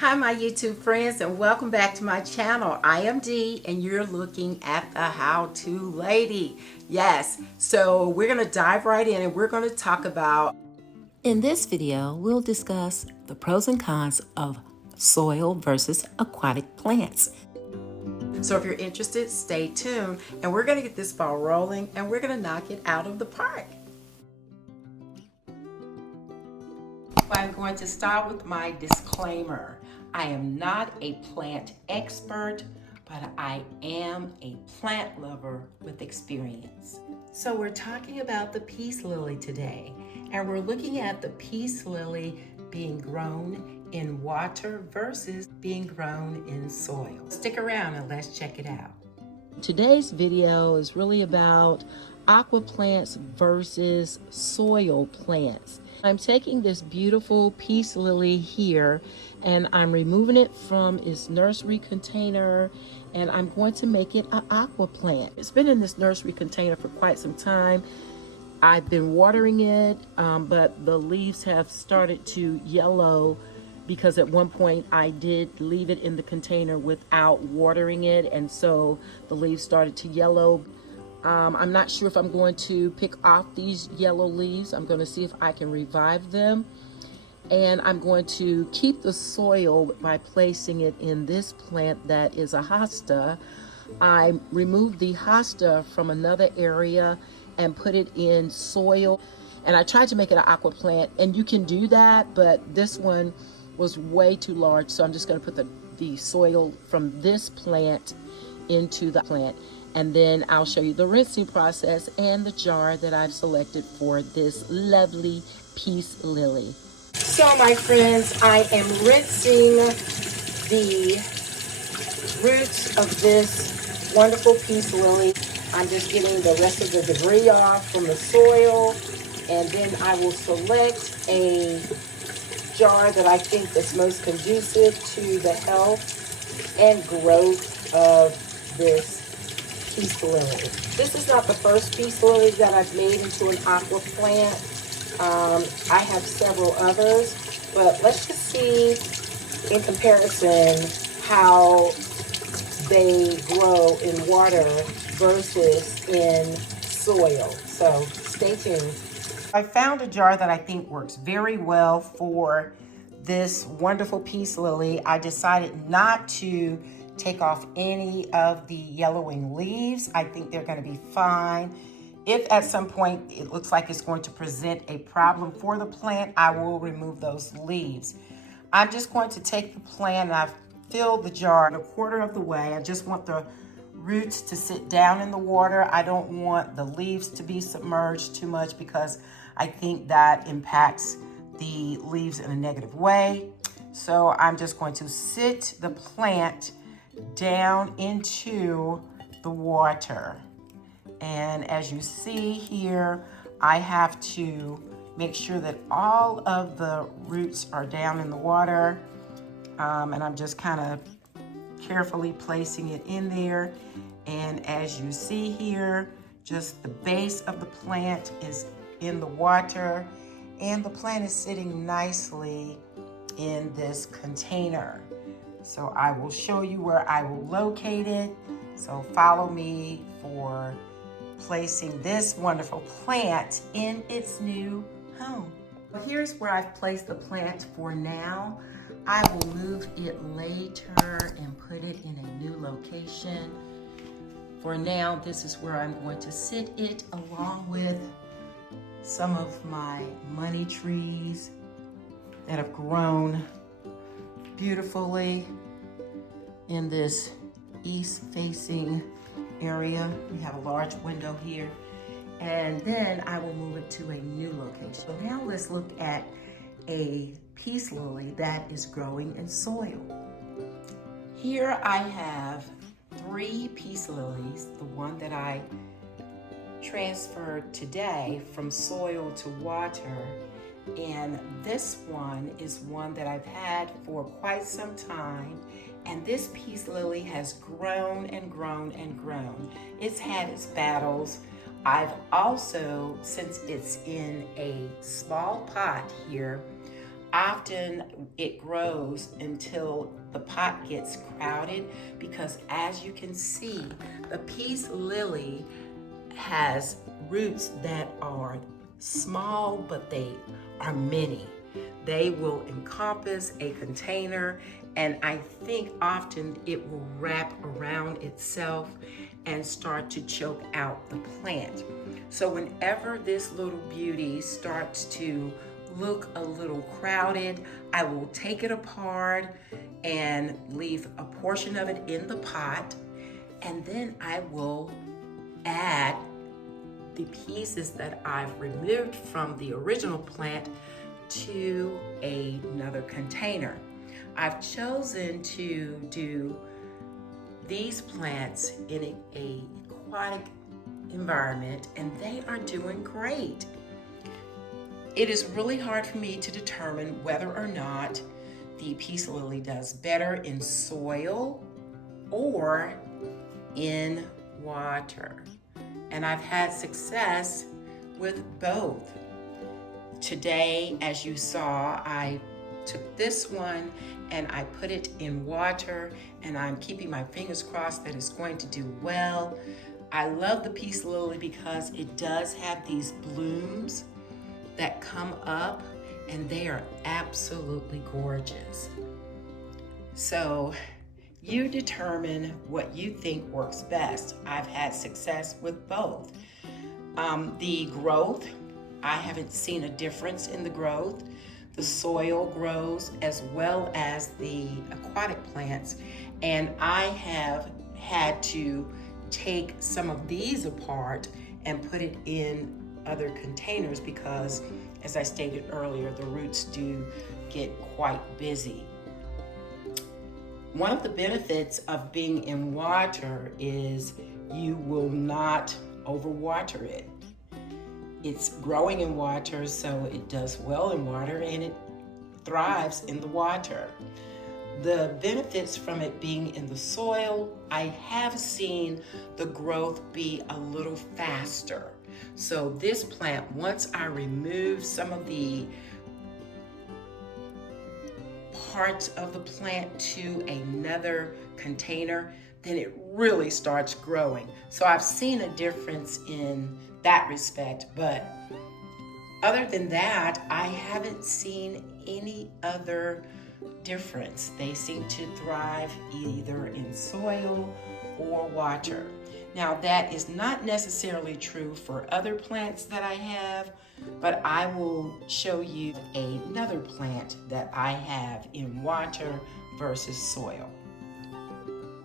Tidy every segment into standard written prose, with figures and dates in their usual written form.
Hi my YouTube friends, and welcome back to my channel. I am Dee and you're looking at the how-to lady. Yes, so we're going to dive right in and we're going to talk about. In this video, we'll discuss the pros and cons of soil versus aquatic plants. So if you're interested, stay tuned and we're going to get this ball rolling and we're going to knock it out of the park. I'm going to start with my disclaimer. I am not a plant expert, but I am a plant lover with experience. So we're talking about the peace lily today, and we're looking at the peace lily being grown in water versus being grown in soil. Stick around and let's check it out. Today's video is really about aqua plants versus soil plants. I'm taking this beautiful peace lily here and I'm removing it from its nursery container and I'm going to make it an aqua plant. It's been in this nursery container for quite some time. I've been watering it, but the leaves have started to yellow because at one point I did leave it in the container without watering it, and so the leaves started to yellow. I'm not sure if I'm going to pick off these yellow leaves. I'm going to see if I can revive them. And I'm going to keep the soil by placing it in this plant that is a hosta. I removed the hosta from another area and put it in soil. And I tried to make it an aqua plant, and you can do that, but this one was way too large. So I'm just going to put the soil from this plant into the plant. And then I'll show you the rinsing process and the jar that I've selected for this lovely peace lily. So my friends, I am rinsing the roots of this wonderful peace lily. I'm just getting the rest of the debris off from the soil, and then I will select a jar that I think is most conducive to the health and growth of this peace lily. This is not the first peace lily that I've made into an aqua plant. I have several others, but let's just see in comparison how they grow in water versus in soil. So stay tuned. I found a jar that I think works very well for this wonderful peace lily. I decided not to take off any of the yellowing leaves. I think they're going to be fine. If at some point it looks like it's going to present a problem for the plant, I will remove those leaves. I'm just going to take the plant and I've filled the jar a quarter of the way. I just want the roots to sit down in the water. I don't want the leaves to be submerged too much because I think that impacts the leaves in a negative way. So I'm just going to sit the plant down into the water. And as you see here, I have to make sure that all of the roots are down in the water. And I'm just kind of carefully placing it in there. And as you see here, just the base of the plant is in the water and the plant is sitting nicely in this container. So I will show you where I will locate it. So follow me for placing this wonderful plant in its new home. Here's where I've placed the plant for now. I will move it later and put it in a new location. For now, this is where I'm going to sit it along with some of my money trees that have grown beautifully in this east-facing area. We have a large window here. And then I will move it to a new location. So now let's look at a peace lily that is growing in soil. Here I have 3 peace lilies, the one that I transferred today from soil to water. And this one is one that I've had for quite some time. And this peace lily has grown and grown and grown. It's had its battles. I've also, since it's in a small pot here, Often it grows until the pot gets crowded, because as you can see, the peace lily has roots that are small, but they are many. They will encompass a container, and I think often it will wrap around itself and start to choke out the plant. So whenever this little beauty starts to look a little crowded, I will take it apart and leave a portion of it in the pot, and then I will add the pieces that I've removed from the original plant to another container. I've chosen to do these plants in an aquatic environment, and they are doing great. It is really hard for me to determine whether or not the peace lily does better in soil or in water. And I've had success with both. Today, as you saw, I took this one and I put it in water, and I'm keeping my fingers crossed that it's going to do well. I love the peace lily because it does have these blooms that come up, and they are absolutely gorgeous. So you determine what you think works best. I've had success with both. The growth, I haven't seen a difference in the growth. The soil grows as well as the aquatic plants, and I have had to take some of these apart and put it in other containers because, as I stated earlier, the roots do get quite busy. One of the benefits of being in water is you will not overwater it. It's growing in water, so it does well in water, and it thrives in the water. The benefits from it being in the soil, I have seen the growth be a little faster. So this plant, once I remove some of the parts of the plant to another container, then it really starts growing. So I've seen a difference in that respect, but other than that, I haven't seen any other difference. They seem to thrive either in soil or water. Now, that is not necessarily true for other plants that I have, but I will show you another plant that I have in water versus soil.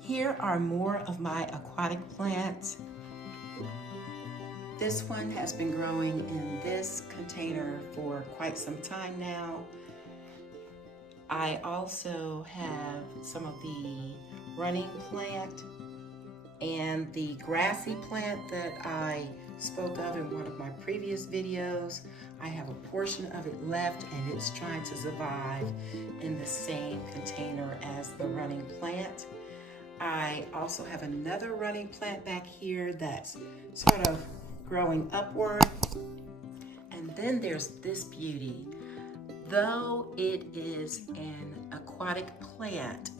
Here are more of my aquatic plants. This one has been growing in this container for quite some time now. I also have some of the running plant and the grassy plant that I spoke of in one of my previous videos. I have a portion of it left, and it's trying to survive in the same container as the running plant. I also have another running plant back here that's sort of growing upward. And then there's this beauty. Though it is an aquatic plant,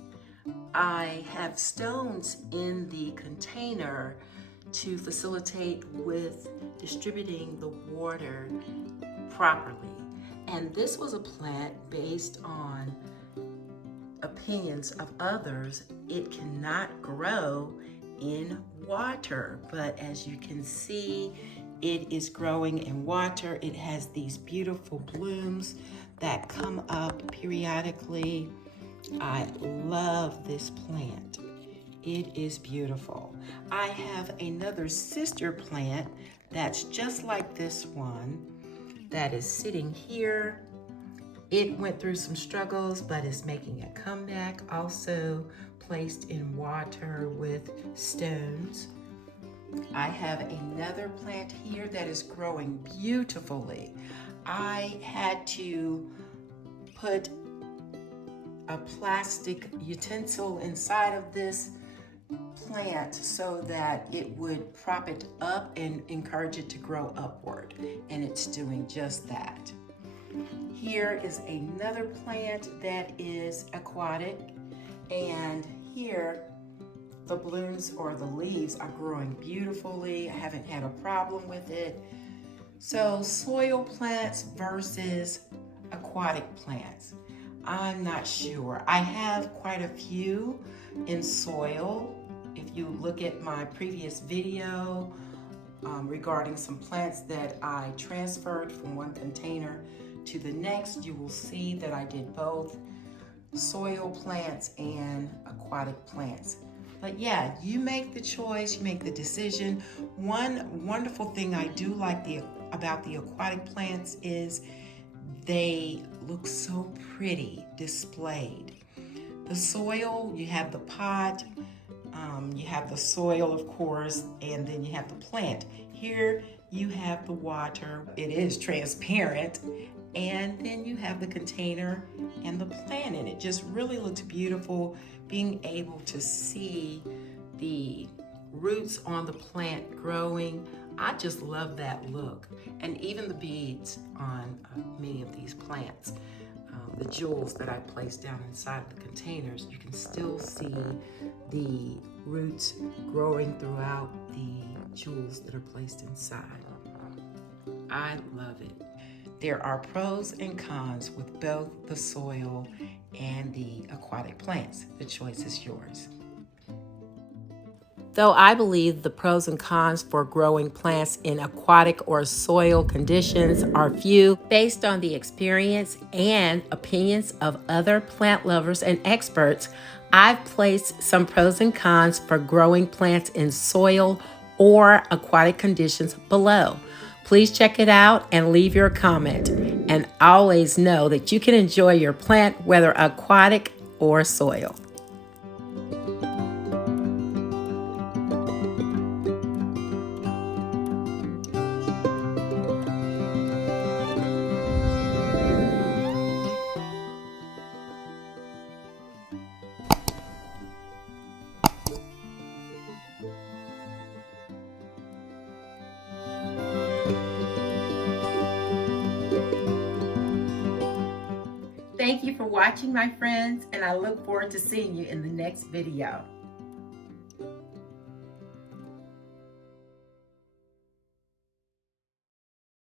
I have stones in the container to facilitate with distributing the water properly. And this was a plant based on opinions of others. It cannot grow in water, but as you can see, it is growing in water. It has these beautiful blooms that come up periodically. I love this plant. It is beautiful. I have another sister plant that's just like this one that is sitting here. It went through some struggles, but is making a comeback, also placed in water with stones. I have another plant here that is growing beautifully. I had to put a plastic utensil inside of this plant so that it would prop it up and encourage it to grow upward, and it's doing just that. Here is another plant that is aquatic, and here the blooms or the leaves are growing beautifully. I haven't had a problem with it. So soil plants versus aquatic plants. I'm not sure. I have quite a few in soil. If you look at my previous video regarding some plants that I transferred from one container to the next, you will see that I did both soil plants and aquatic plants. But yeah, you make the choice, you make the decision. One wonderful thing I do like about the aquatic plants is they look so pretty displayed. The soil, you have the pot, you have the soil, of course, and then you have the plant. Here you have the water. It is transparent. And then you have the container and the plant, and it just really looks beautiful being able to see the roots on the plant growing. I just love that look. And even the beads on many of these plants, the jewels that I placed down inside the containers, you can still see the roots growing throughout the jewels that are placed inside. I love it. There are pros and cons with both the soil and the aquatic plants. The choice is yours. Though I believe the pros and cons for growing plants in aquatic or soil conditions are few, based on the experience and opinions of other plant lovers and experts, I've placed some pros and cons for growing plants in soil or aquatic conditions below. Please check it out and leave your comment. And always know that you can enjoy your plant whether aquatic or soil. Thank you for watching, my friends, and I look forward to seeing you in the next video.